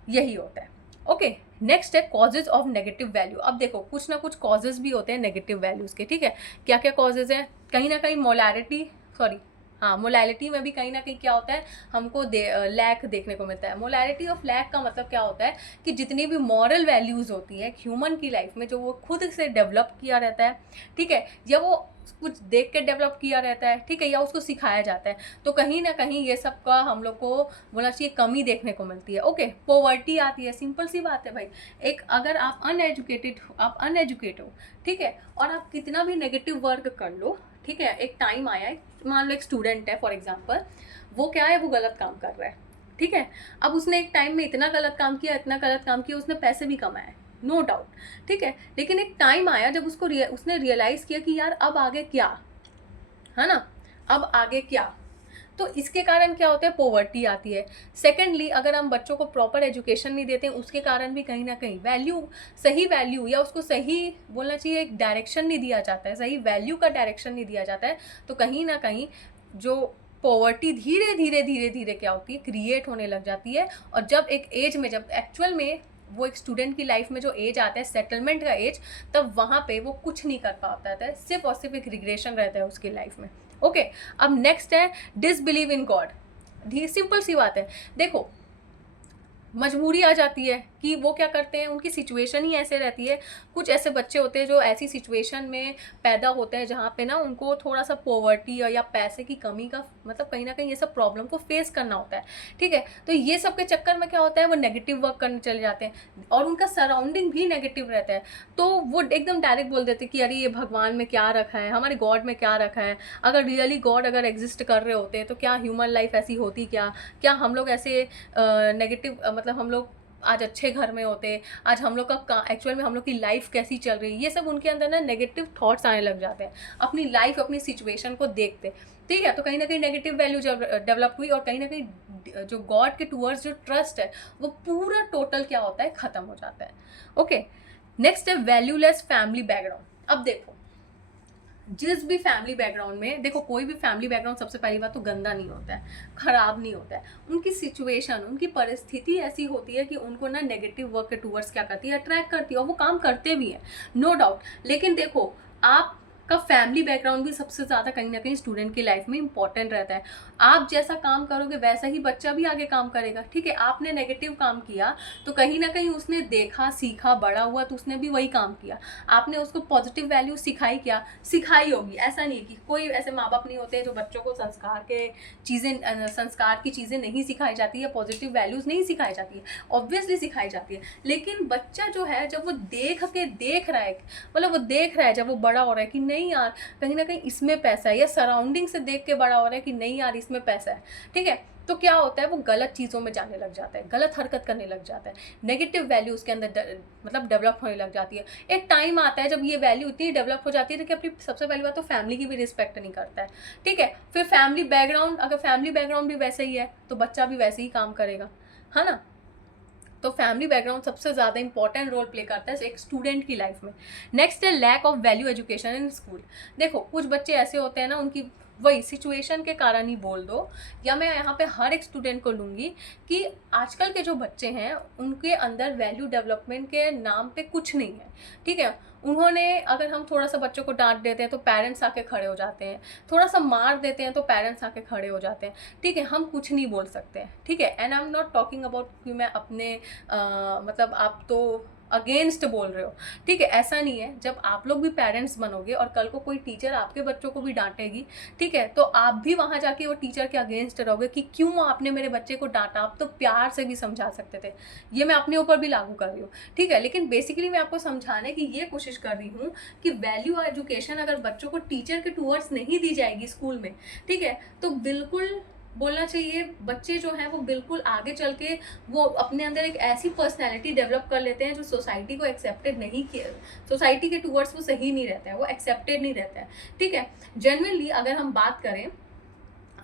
यही होता है, ओके। नेक्स्ट है कॉजेज ऑफ नेगेटिव वैल्यू। अब देखो कुछ ना कुछ कॉजेज भी होते हैं नेगेटिव वैल्यूज़ के, ठीक है। क्या क्या कॉजेज हैं, कहीं ना कहीं मोलारिटी, सॉरी हाँ, मोलैलिटी में भी कहीं ना कहीं क्या होता है, हमको लैक देखने को मिलता है। मोलैलिटी ऑफ लैक का मतलब क्या होता है कि जितनी भी मॉरल वैल्यूज़ होती है ह्यूमन की लाइफ में, जो वो खुद से डेवलप किया रहता है, ठीक है, या वो कुछ देख के डेवलप किया रहता है, ठीक है, या उसको सिखाया जाता है, तो कहीं ना कहीं ये सब का हम लोग को बोलना चाहिए कमी देखने को मिलती है। ओके, पॉवर्टी आती है, सिंपल सी बात है भाई। एक अगर आप अनएजुकेट हो, ठीक है, और आप कितना भी नेगेटिव वर्क कर लो, ठीक है, एक टाइम आया है, मान लो एक स्टूडेंट है फॉर एग्जांपल, वो क्या है, वो गलत काम कर रहा है, ठीक है, अब उसने एक टाइम में इतना गलत काम किया, उसने पैसे भी कमाए, नो डाउट, ठीक है, लेकिन एक टाइम आया जब उसने रियलाइज़ किया कि यार अब आगे क्या, है ना, अब आगे क्या, तो इसके कारण क्या होता है, पॉवर्टी आती है। सेकेंडली, अगर हम बच्चों को प्रॉपर एजुकेशन नहीं देते हैं, उसके कारण भी कहीं ना कहीं सही वैल्यू या उसको सही बोलना चाहिए एक डायरेक्शन नहीं दिया जाता है, सही वैल्यू का डायरेक्शन नहीं दिया जाता है, तो कहीं ना कहीं जो पॉवर्टी धीरे धीरे धीरे धीरे क्या होती है, क्रिएट होने लग जाती है। और जब एक एज में, जब एक्चुअल में वो एक स्टूडेंट की लाइफ में जो एज आता है, सेटलमेंट का एज, तब वहाँ पे वो कुछ नहीं कर पाता है, सिर्फ और सिर्फ एक रिग्रेशन रहता है उसकी लाइफ में। ओके, अब नेक्स्ट है डिसबिलीव इन गॉड। सिंपल सी बात है, देखो मजबूरी आ जाती है कि वो क्या करते हैं, उनकी सिचुएशन ही ऐसे रहती है। कुछ ऐसे बच्चे होते हैं जो ऐसी सिचुएशन में पैदा होते हैं जहाँ पे ना उनको थोड़ा सा पॉवर्टी या पैसे की कमी का मतलब कहीं ना कहीं ये सब प्रॉब्लम को फेस करना होता है, ठीक है, तो ये सब के चक्कर में क्या होता है, वो नेगेटिव वर्क करने चले जाते हैं और उनका सराउंडिंग भी नेगेटिव रहता है, तो वो एकदम डायरेक्ट बोल देते हैं कि अरे ये भगवान में क्या रखा है, हमारे गॉड में क्या रखा है, अगर रियली गॉड अगर एग्जिस्ट कर रहे होते हैं तो क्या ह्यूमन लाइफ ऐसी होती, क्या हम लोग ऐसे नेगेटिव मतलब हम लोग आज अच्छे घर में होते, आज हम लोग का एक्चुअल में हम लोग की लाइफ कैसी चल रही है, ये सब उनके अंदर ना नेगेटिव थॉट्स आने लग जाते हैं अपनी लाइफ अपनी सिचुएशन को देखते, ठीक है, तो कहीं ना कहीं नेगेटिव वैल्यू जब डेवलप हुई और कहीं ना कहीं जो गॉड के टूवर्ड्स जो ट्रस्ट है वो पूरा टोटल क्या होता है, ख़त्म हो जाता है। ओके, नेक्स्ट है वैल्यूलेस फैमिली बैकग्राउंड। अब देखो जिस भी फैमिली बैकग्राउंड में, देखो कोई भी फैमिली बैकग्राउंड सबसे पहली बात तो गंदा नहीं होता है, ख़राब नहीं होता है, उनकी सिचुएशन उनकी परिस्थिति ऐसी होती है कि उनको ना नेगेटिव वर्क के टूवर्ड्स क्या करती है, अट्रैक्ट करती है, और वो काम करते भी हैं, नो डाउट। लेकिन देखो आप का फैमिली बैकग्राउंड भी सबसे ज़्यादा कहीं ना कहीं स्टूडेंट की लाइफ में इंपॉर्टेंट रहता है। आप जैसा काम करोगे वैसा ही बच्चा भी आगे काम करेगा, ठीक है, आपने नेगेटिव काम किया तो कहीं ना कहीं उसने देखा सीखा बड़ा हुआ तो उसने भी वही काम किया, आपने उसको पॉजिटिव वैल्यू सिखाई होगी। ऐसा नहीं है कि कोई ऐसे माँ बाप नहीं होते जो बच्चों को संस्कार की चीज़ें नहीं सिखाई जाती है, पॉजिटिव वैल्यूज़ नहीं सिखाई जाती है, ऑब्वियसली सिखाई जाती है, लेकिन बच्चा जो है जब वो देख रहा है, मतलब वो देख रहा है जब वो बड़ा हो रहा है कि नहीं यार कहीं ना कहीं इसमें पैसा है, या सराउंडिंग से देख के बड़ा हो रहा है कि नहीं यार इसमें पैसा है, ठीक है, तो क्या होता है वो गलत चीज़ों में जाने लग जाता है, गलत हरकत करने लग जाता है, नेगेटिव वैल्यू उसके अंदर मतलब डेवलप होने लग जाती है। एक टाइम आता है जब ये वैल्यू इतनी डेवलप हो जाती है कि अपनी सबसे पहली बात तो फैमिली की भी रिस्पेक्ट नहीं करता है, ठीक है, फिर फैमिली बैकग्राउंड, अगर फैमिली बैकग्राउंड भी वैसे ही है तो बच्चा भी वैसे ही काम करेगा, है ना, तो फैमिली बैकग्राउंड सबसे ज़्यादा इंपॉर्टेंट रोल प्ले करता है एक स्टूडेंट की लाइफ में। नेक्स्ट है lack of value education in school. देखो कुछ बच्चे ऐसे होते हैं ना, उनकी वही सिचुएशन के कारण ही बोल दो, या मैं यहाँ पे हर एक स्टूडेंट को लूँगी कि आजकल के जो बच्चे हैं उनके अंदर वैल्यू डेवलपमेंट के नाम पे कुछ नहीं है, ठीक है, उन्होंने अगर हम थोड़ा सा बच्चों को डांट देते हैं तो पेरेंट्स आके खड़े हो जाते हैं, थोड़ा सा मार देते हैं तो पेरेंट्स आके खड़े हो जाते हैं, ठीक है, हम कुछ नहीं बोल सकते हैं, ठीक है, and I am not talking about कि मैं अपने मतलब आप तो अगेंस्ट बोल रहे हो, ठीक है, ऐसा नहीं है, जब आप लोग भी पेरेंट्स बनोगे और कल को कोई टीचर आपके बच्चों को भी डांटेगी, ठीक है, तो आप भी वहाँ जाके वो टीचर के अगेंस्ट रहोगे कि क्यों आपने मेरे बच्चे को डांटा, आप तो प्यार से भी समझा सकते थे, ये मैं अपने ऊपर भी लागू कर रही हूँ, ठीक है, लेकिन बेसिकली मैं आपको समझाने की ये कोशिश कर रही हूँ कि वैल्यू एजुकेशन अगर बच्चों को टीचर के टूवर्ड्स नहीं दी जाएगी स्कूल में, ठीक है, तो बिल्कुल बोलना चाहिए बच्चे जो हैं वो बिल्कुल आगे चल के वो अपने अंदर एक ऐसी पर्सनैलिटी डेवलप कर लेते हैं जो सोसाइटी को एक्सेप्टेड नहीं किया, सोसाइटी के टूवर्ड्स वो सही नहीं रहता है, वो एक्सेप्टेड नहीं रहता है, ठीक है। जेन्युइनली अगर हम बात करें,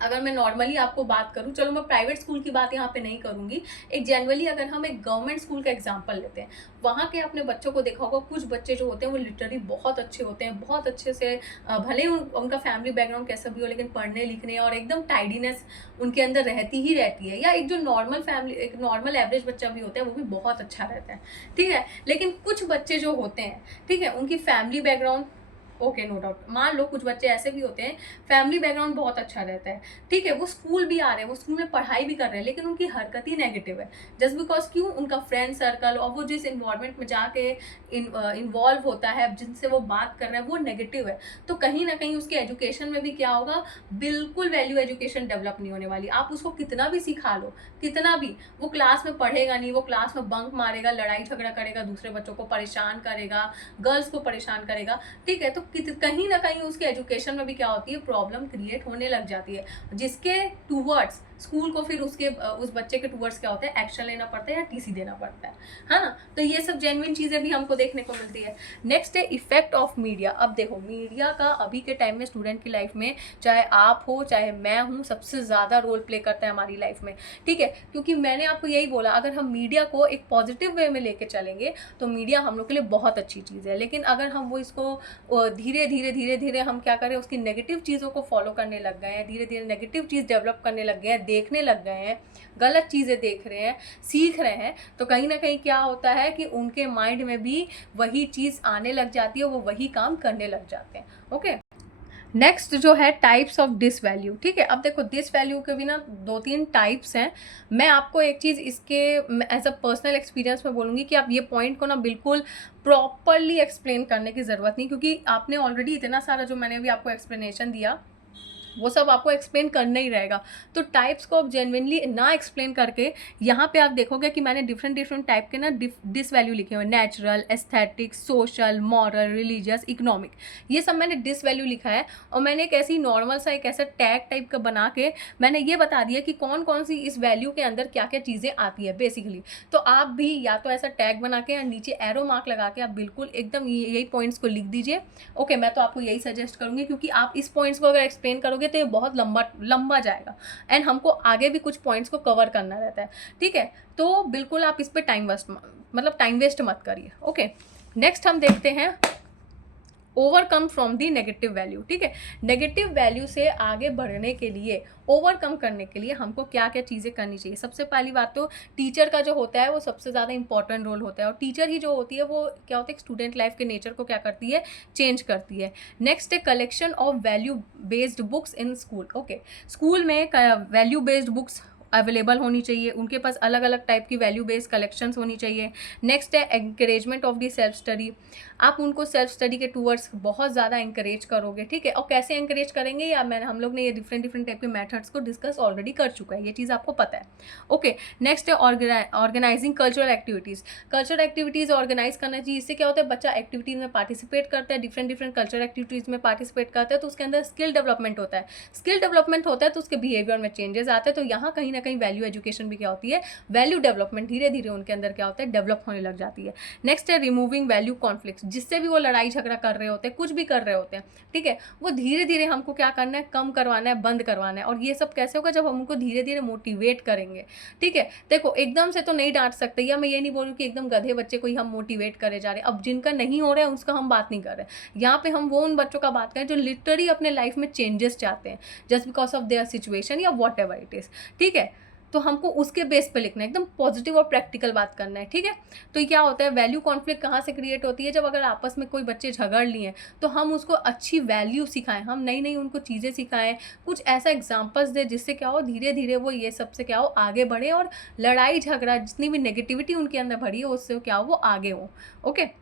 अगर मैं नॉर्मली आपको बात करूं, चलो मैं प्राइवेट स्कूल की बात यहाँ पे नहीं करूंगी, एक जनरली अगर हम एक गवर्नमेंट स्कूल का एग्जांपल लेते हैं, वहाँ के अपने बच्चों को देखा होगा, कुछ बच्चे जो होते हैं वो लिटरली बहुत अच्छे होते हैं, बहुत अच्छे से भले उनका फैमिली बैकग्राउंड कैसा भी हो, लेकिन पढ़ने लिखने और एकदम टाइडीनेस उनके अंदर रहती ही रहती है, या एक जो नॉर्मल फैमिली एक नॉर्मल एवरेज बच्चा भी होता है वो भी बहुत अच्छा रहता है, ठीक है, लेकिन कुछ बच्चे जो होते हैं, ठीक है, उनकी family background okay, no doubt. मान लो कुछ बच्चे ऐसे भी होते हैं, फैमिली बैकग्राउंड बहुत अच्छा रहता है, ठीक है, वो स्कूल भी आ रहे हैं, वो स्कूल में पढ़ाई भी कर रहे हैं, लेकिन उनकी हरकत ही नेगेटिव है। जस्ट बिकॉज क्यों, उनका फ्रेंड सर्कल और वो जिस इन्वायरमेंट में जाके इन्वॉल्व होता है, जिनसे वो बात कर रहा है, वो नेगेटिव है। तो कहीं ना कहीं उसके एजुकेशन में भी क्या होगा, बिल्कुल वैल्यू एजुकेशन डेवलप नहीं होने वाली। आप उसको कितना भी सिखा लो, कितना भी, वो क्लास में पढ़ेगा नहीं, वो क्लास में बंक मारेगा, लड़ाई झगड़ा करेगा, दूसरे बच्चों को परेशान करेगा, गर्ल्स को परेशान करेगा, ठीक है। तो कहीं ना कहीं उसके एजुकेशन में भी क्या होती है, प्रॉब्लम क्रिएट होने लग जाती है, जिसके टूवर्ड्स स्कूल को फिर उसके उस बच्चे के टूवर्ड्स क्या होता है, एक्शन लेना पड़ता है या टीसी देना पड़ता है ना। तो ये सब जेन्युइन चीज़ें भी हमको देखने को मिलती है। नेक्स्ट है इफेक्ट ऑफ मीडिया। अब देखो, मीडिया का अभी के टाइम में स्टूडेंट की लाइफ में, चाहे आप हो चाहे मैं हूँ, सबसे ज़्यादा रोल प्ले करता है हमारी लाइफ में, ठीक है। क्योंकि मैंने आपको यही बोला, अगर हम मीडिया को एक पॉजिटिव वे में लेके चलेंगे तो मीडिया हम लोग के लिए बहुत अच्छी चीज़ है। लेकिन अगर हम वो इसको धीरे धीरे हम क्या करें, उसकी नेगेटिव चीज़ों को फॉलो करने लग गए हैं, धीरे धीरे नेगेटिव चीज़ डेवलप करने लग गए हैं, देखने लग गए हैं, गलत चीज़ें देख रहे हैं, सीख रहे हैं, तो कहीं ना कहीं क्या होता है कि उनके माइंड में भी वही चीज़ आने लग जाती है, वो वही काम करने लग जाते हैं। ओके, नेक्स्ट जो है टाइप्स ऑफ डिस वैल्यू, ठीक है। अब देखो, डिस वैल्यू के भी ना 2-3 टाइप्स हैं। मैं आपको एक चीज़ इसके एज अ पर्सनल एक्सपीरियंस में बोलूँगी कि आप ये पॉइंट को ना बिल्कुल प्रॉपरली एक्सप्लेन करने की ज़रूरत नहीं, क्योंकि आपने ऑलरेडी इतना सारा जो मैंने अभी आपको एक्सप्लेनेशन दिया वो सब आपको एक्सप्लेन करना ही रहेगा। तो टाइप्स को आप जेन्युइनली ना एक्सप्लेन करके, यहाँ पे आप देखोगे कि मैंने डिफरेंट टाइप के ना डिस वैल्यू लिखे हुए, natural, aesthetic, social, moral, religious, economic, ये सब मैंने डिस वैल्यू लिखा है। और मैंने एक ऐसी नॉर्मल सा एक ऐसा टैग टाइप का बना के मैंने ये बता दिया कि कौन कौन सी इस वैल्यू के अंदर क्या क्या चीज़ें आती है बेसिकली। तो आप भी या तो ऐसा टैग बना के या नीचे एरो मार्क लगा के आप बिल्कुल एकदम यही पॉइंट्स को लिख दीजिए। ओके, मैं तो आपको यही सजेस्ट करूँगी, क्योंकि आप इस पॉइंट्स को अगर एक्सप्लेन करोगे तो ये बहुत लंबा जाएगा, एंड हमको आगे भी कुछ पॉइंट्स को कवर करना रहता है, ठीक है। तो बिल्कुल आप इस पे टाइम वेस्ट मत करिए। ओके, नेक्स्ट हम देखते हैं overcome from the negative value, ठीक है। नेगेटिव वैल्यू से आगे बढ़ने के लिए, ओवरकम करने के लिए हमको क्या क्या चीज़ें करनी चाहिए। सबसे पहली बात तो टीचर का जो होता है वो सबसे ज़्यादा इंपॉर्टेंट रोल होता है, और टीचर ही जो होती है वो क्या होता है, स्टूडेंट लाइफ के नेचर को क्या करती है, चेंज करती है। नेक्स्ट है collection of value based books in school. Okay, school में वैल्यू बेस्ड बुक्स अवेलेबल होनी चाहिए, उनके पास अलग अलग टाइप की वैल्यू बेस्ड कलेक्शंस होनी चाहिए। नेक्स्ट है encouragement of the self study. आप उनको सेल्फ स्टडी के टूवर्ड्स बहुत ज़्यादा इंकरेज करोगे, ठीक है। और कैसे इंकरेज करेंगे, या हम लोग ने ये डिफरेंट टाइप के मेथड्स को डिस्कस ऑलरेडी कर चुका है, ये चीज़ आपको पता है। ओके, नेक्स्ट है organising cultural activities. Cultural activities organise करना चाहिए, इससे क्या होता है, बच्चा एक्टिविटीज़ में पार्टिसिपेट करता है, डिफरेंट कल्चरल एक्टिविटीज़ में पार्टिसिपेट करता है, तो उसके अंदर स्किल डेवलपमेंट होता है। स्किल डेवलपमेंट होता है तो उसके बिहेवियर में चेंजेस आते हैं। तो यहाँ कहीं ना कहीं वैल्यू एजुकेशन भी क्या होती है, वैल्यू डेवलपमेंट धीरे धीरे उनके अंदर क्या होता है, डेवलप होने लग जाती है। नेक्स्ट है रिमूविंग वैल्यू कॉन्फ्लिक्ट, जिससे भी वो लड़ाई झगड़ा कर रहे होते हैं, कुछ भी कर रहे होते हैं, ठीक है, वो धीरे धीरे हमको क्या करना है, कम करवाना है, बंद करवाना है। और ये सब कैसे होगा, जब हम उनको धीरे धीरे मोटिवेट करेंगे, ठीक है। देखो, एकदम से तो नहीं डांट सकते, या मैं ये नहीं बोलूँ कि एकदम गधे बच्चे को ही हम मोटिवेट करे जा रहे हैं। अब जिनका नहीं हो रहा है उसका हम बात नहीं कर रहे, यहाँ पे हम वो उन बच्चों का बात करें जो लिटरली अपने लाइफ में चेंजेस चाहते हैं, just because of their situation या वॉट एवर इट इज़, ठीक है। तो हमको उसके बेस पे लिखना है, एकदम पॉजिटिव और प्रैक्टिकल बात करना है, ठीक है। तो क्या होता है, वैल्यू कॉन्फ्लिक्ट कहाँ से क्रिएट होती है, जब अगर आपस में कोई बच्चे झगड़ लिए तो हम उसको अच्छी वैल्यू सिखाएं, हम नई नई उनको चीज़ें सिखाएं, कुछ ऐसा एग्जाम्पल्स दें जिससे क्या हो, धीरे धीरे वो ये सबसे क्या हो, आगे बढ़े, और लड़ाई झगड़ा जितनी भी नेगेटिविटी उनके अंदर भरी हो उससे क्या हो, वो आगे हो। ओके,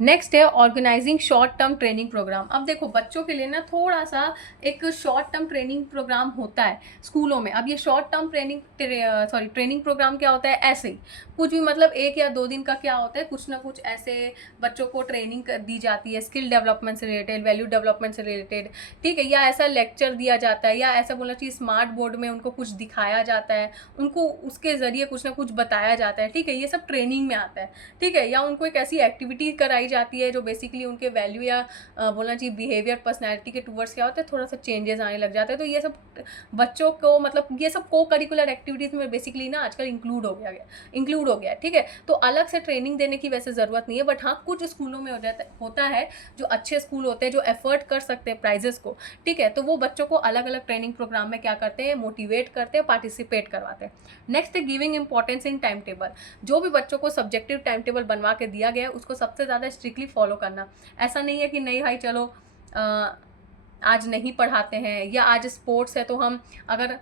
नेक्स्ट है organizing short term training program. अब देखो, बच्चों के लिए ना थोड़ा सा एक शॉर्ट टर्म ट्रेनिंग प्रोग्राम होता है स्कूलों में। अब ये शॉर्ट टर्म ट्रेनिंग प्रोग्राम क्या होता है, ऐसे ही कुछ भी, मतलब 1 या 2 दिन का क्या होता है, कुछ ना कुछ ऐसे बच्चों को ट्रेनिंग दी जाती है, स्किल डेवलपमेंट से रिलेटेड, वैल्यू डेवलपमेंट से रिलेटेड, ठीक है। या ऐसा लेक्चर दिया जाता है, या ऐसा बोलना चाहिए स्मार्ट बोर्ड में उनको कुछ दिखाया जाता है, उनको उसके ज़रिए कुछ ना कुछ बताया जाता है, ठीक है। ये सब ट्रेनिंग में आता है, ठीक है। या उनको एक ऐसी एक्टिविटी कराई जाती है जो बेसिकली उनके वैल्यू या बोलना चाहिए बिहेवियर, पर्सनैलिटी के टूवर्ड्स क्या होता है, थोड़ा सा चेंजेस आने लग जाते हैं। तो ये सब बच्चों को, मतलब ये सब को करिकुलर एक्टिविटीज़ में बेसिकली ना आजकल इंक्लूड हो गया है, ठीक है। तो अलग से ट्रेनिंग देने की वैसे ज़रूरत नहीं है, बट हाँ, कुछ स्कूलों में होता है, जो अच्छे स्कूल होते हैं, जो एफर्ट कर सकते हैं प्राइजेस को, ठीक है, तो वो बच्चों को अलग अलग ट्रेनिंग प्रोग्राम में क्या करते हैं, मोटिवेट करते हैं, पार्टिसिपेट करवाते हैं। नेक्स्ट है giving importance in time table. जो भी बच्चों को सब्जेक्टिव टाइम टेबल बनवा के दिया गया है उसको सबसे ज़्यादा स्ट्रिक्टली फॉलो करना। ऐसा नहीं है कि नहीं भाई चलो आज नहीं पढ़ाते हैं, या आज स्पोर्ट्स है तो हम, अगर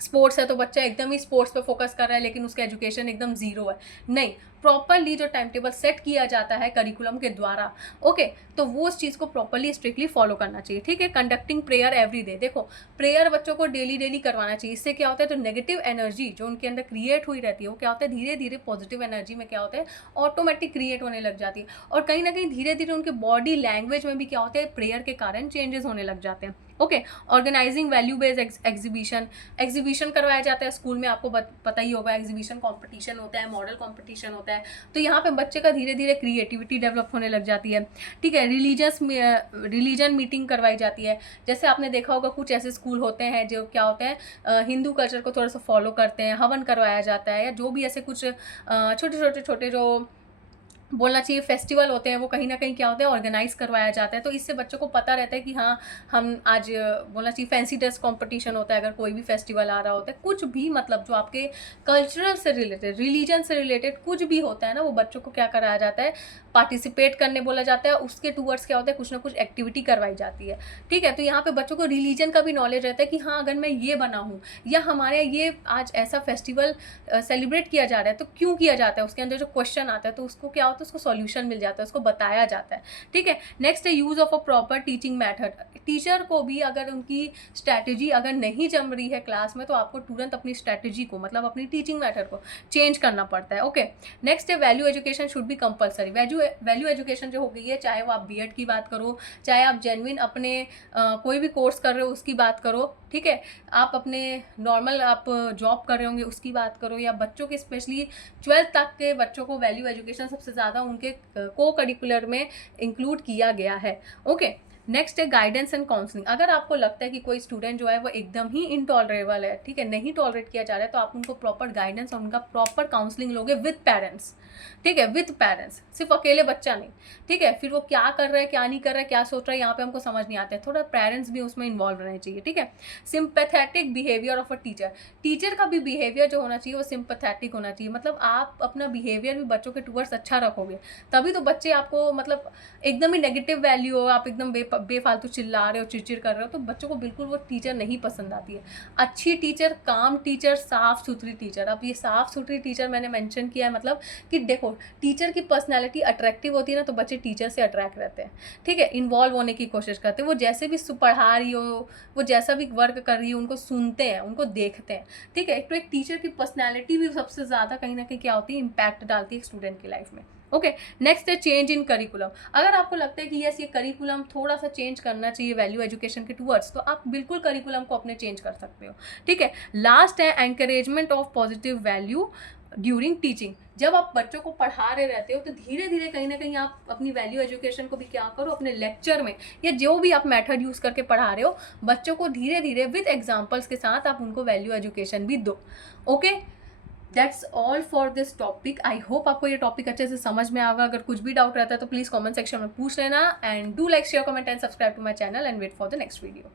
स्पोर्ट्स है तो बच्चा एकदम ही स्पोर्ट्स पे फोकस कर रहा है लेकिन उसका एजुकेशन एकदम ज़ीरो है। नहीं, प्रॉपरली जो टाइम टेबल सेट किया जाता है करिकुलम के द्वारा, ओके, तो वो उस चीज़ को प्रॉपरली स्ट्रिक्टली फॉलो करना चाहिए, ठीक है। कंडक्टिंग प्रेयर एवरी डे, देखो प्रेयर बच्चों को डेली करवाना चाहिए। इससे क्या होता है, तो नेगेटिव एनर्जी जो उनके अंदर क्रिएट हुई रहती है वो क्या होता है, धीरे धीरे पॉजिटिव एनर्जी में क्या होता है, ऑटोमेटिक क्रिएट होने लग जाती है। और कहीं ना कहीं धीरे धीरे उनके बॉडी लैंग्वेज में भी क्या होता है, प्रेयर के कारण चेंजेस होने लग जाते हैं। Okay, organizing value based exhibition करवाया जाता है स्कूल में, आपको पता ही होगा, एग्जीबिशन कंपटीशन होता है, मॉडल कंपटीशन होता है, तो यहाँ पे बच्चे का धीरे धीरे क्रिएटिविटी डेवलप होने लग जाती है, ठीक है। रिलीजन मीटिंग करवाई जाती है। जैसे आपने देखा होगा कुछ ऐसे स्कूल होते हैं जो क्या होते हैं, हिंदू कल्चर को थोड़ा सा फॉलो करते हैं, हवन करवाया जाता है, या जो भी ऐसे कुछ छोटे जो बोलना चाहिए फेस्टिवल होते हैं, वो कहीं ना कहीं क्या होता है, ऑर्गेनाइज करवाया जाता है। तो इससे बच्चों को पता रहता है कि हाँ, हम आज बोलना चाहिए फैंसी ड्रेस कंपटीशन होता है, अगर कोई भी फेस्टिवल आ रहा होता है, कुछ भी मतलब जो आपके कल्चरल से रिलेटेड, रिलीजन से रिलेटेड कुछ भी होता है ना, वो बच्चों को क्या कराया जाता है, पार्टिसिपेट करने बोला जाता है। उसके टूवर्ड्स क्या होता है, कुछ ना कुछ एक्टिविटी करवाई जाती है, ठीक है। तो यहाँ पे बच्चों को रिलीजन का भी नॉलेज रहता है कि हाँ, अगर मैं ये बना हूँ, या हमारे ये आज ऐसा फेस्टिवल सेलिब्रेट किया जा रहा है तो क्यों किया जाता है, उसके अंदर जो क्वेश्चन आता है तो उसको क्या होता है, उसको सॉल्यूशन मिल जाता है, उसको बताया जाता है, ठीक है। नेक्स्ट है use of a proper teaching method. Teacher को भी अगर उनकी स्ट्रैटेजी अगर नहीं जम रही है क्लास में, तो आपको तुरंत अपनी स्ट्रैटेजी को, मतलब अपनी टीचिंग मेथड को चेंज करना पड़ता है, ओके। नेक्स्ट है value education should be compulsory. Value education जो हो गई है, चाहे वो आप बीएड की बात करो, चाहे आप जेन्युइन अपने कोई भी कोर्स कर रहे हो उसकी बात करो, ठीक है, आप अपने नॉर्मल आप जॉब कर रहे होंगे उसकी बात करो, या बच्चों के स्पेशली 12th तक के बच्चों को वैल्यू एजुकेशन सबसे ज़्यादा उनके को करिकुलर में इंक्लूड किया गया है, ओके। नेक्स्ट है गाइडेंस एंड काउंसलिंग। अगर आपको लगता है कि कोई स्टूडेंट जो है वो एकदम ही इनटॉलरेबल है, ठीक है, नहीं टॉलरेट किया जा रहा है, तो आप उनको प्रॉपर गाइडेंस और उनका प्रॉपर काउंसलिंग लोगे विद पेरेंट्स, ठीक है, विद पेरेंट्स, सिर्फ अकेले बच्चा नहीं, ठीक है। फिर वो क्या कर रहा है, क्या नहीं कर रहा है, क्या सोच रहा है, यहाँ पे हमको समझ नहीं आता है, थोड़ा पेरेंट्स भी उसमें इन्वॉल्व रहने चाहिए, ठीक है। Sympathetic behaviour of a teacher का भी बिहेवियर जो होना चाहिए वो सिंपैथेटिक होना चाहिए। मतलब आप अपना बिहेवियर भी बच्चों के टूवर्ड्स अच्छा रखोगे, तभी तो बच्चे आपको, मतलब एकदम ही नेगेटिव वैल्यू हो, आप एकदम बेफालतू चिल्ला रहे हो, चिड़चिड़ कर रहे हो, तो बच्चों को बिल्कुल वो टीचर नहीं पसंद आती है। अच्छी टीचर, काम टीचर, साफ सुथरी टीचर। अब ये साफ सुथरी टीचर मैंने मेंशन किया है, मतलब कि देखो टीचर की पर्सनैलिटी अट्रैक्टिव होती है ना, तो बच्चे टीचर से अट्रैक्ट रहते हैं, ठीक है, इन्वॉल्व होने की कोशिश करते हैं। वो जैसे भी पढ़ा रही हो, वो जैसा भी वर्क कर रही हो, उनको सुनते हैं, उनको देखते हैं, ठीक है। तो एक टीचर की पर्सनैलिटी भी सबसे ज़्यादा कहीं ना कहीं क्या होती है, इम्पैक्ट डालती है एक स्टूडेंट की लाइफ में, ओके। नेक्स्ट है चेंज इन करिकुलम। अगर आपको लगता है कि यस ये करिकुलम थोड़ा सा चेंज करना चाहिए वैल्यू एजुकेशन के टूवर्ड्स, तो आप बिल्कुल करिकुलम को अपने चेंज कर सकते हो, ठीक है। लास्ट है encouragement of positive value during teaching. जब आप बच्चों को पढ़ा रहे रहते हो तो धीरे धीरे कहीं ना कहीं आप अपनी वैल्यू एजुकेशन को भी क्या करो, अपने लेक्चर में या जो भी आप मेथड यूज़ करके पढ़ा रहे हो, बच्चों को धीरे धीरे विद एग्जाम्पल्स के साथ आप उनको वैल्यू एजुकेशन भी दो, okay. That's all for this topic. I hope आपको ये टॉपिक अच्छे से समझ में आएगा। अगर कुछ भी डाउट रहता है तो प्लीज़ कमेंट सेक्शन में पूछ लेना, and do like, share, comment and subscribe to my channel, and wait for the next video.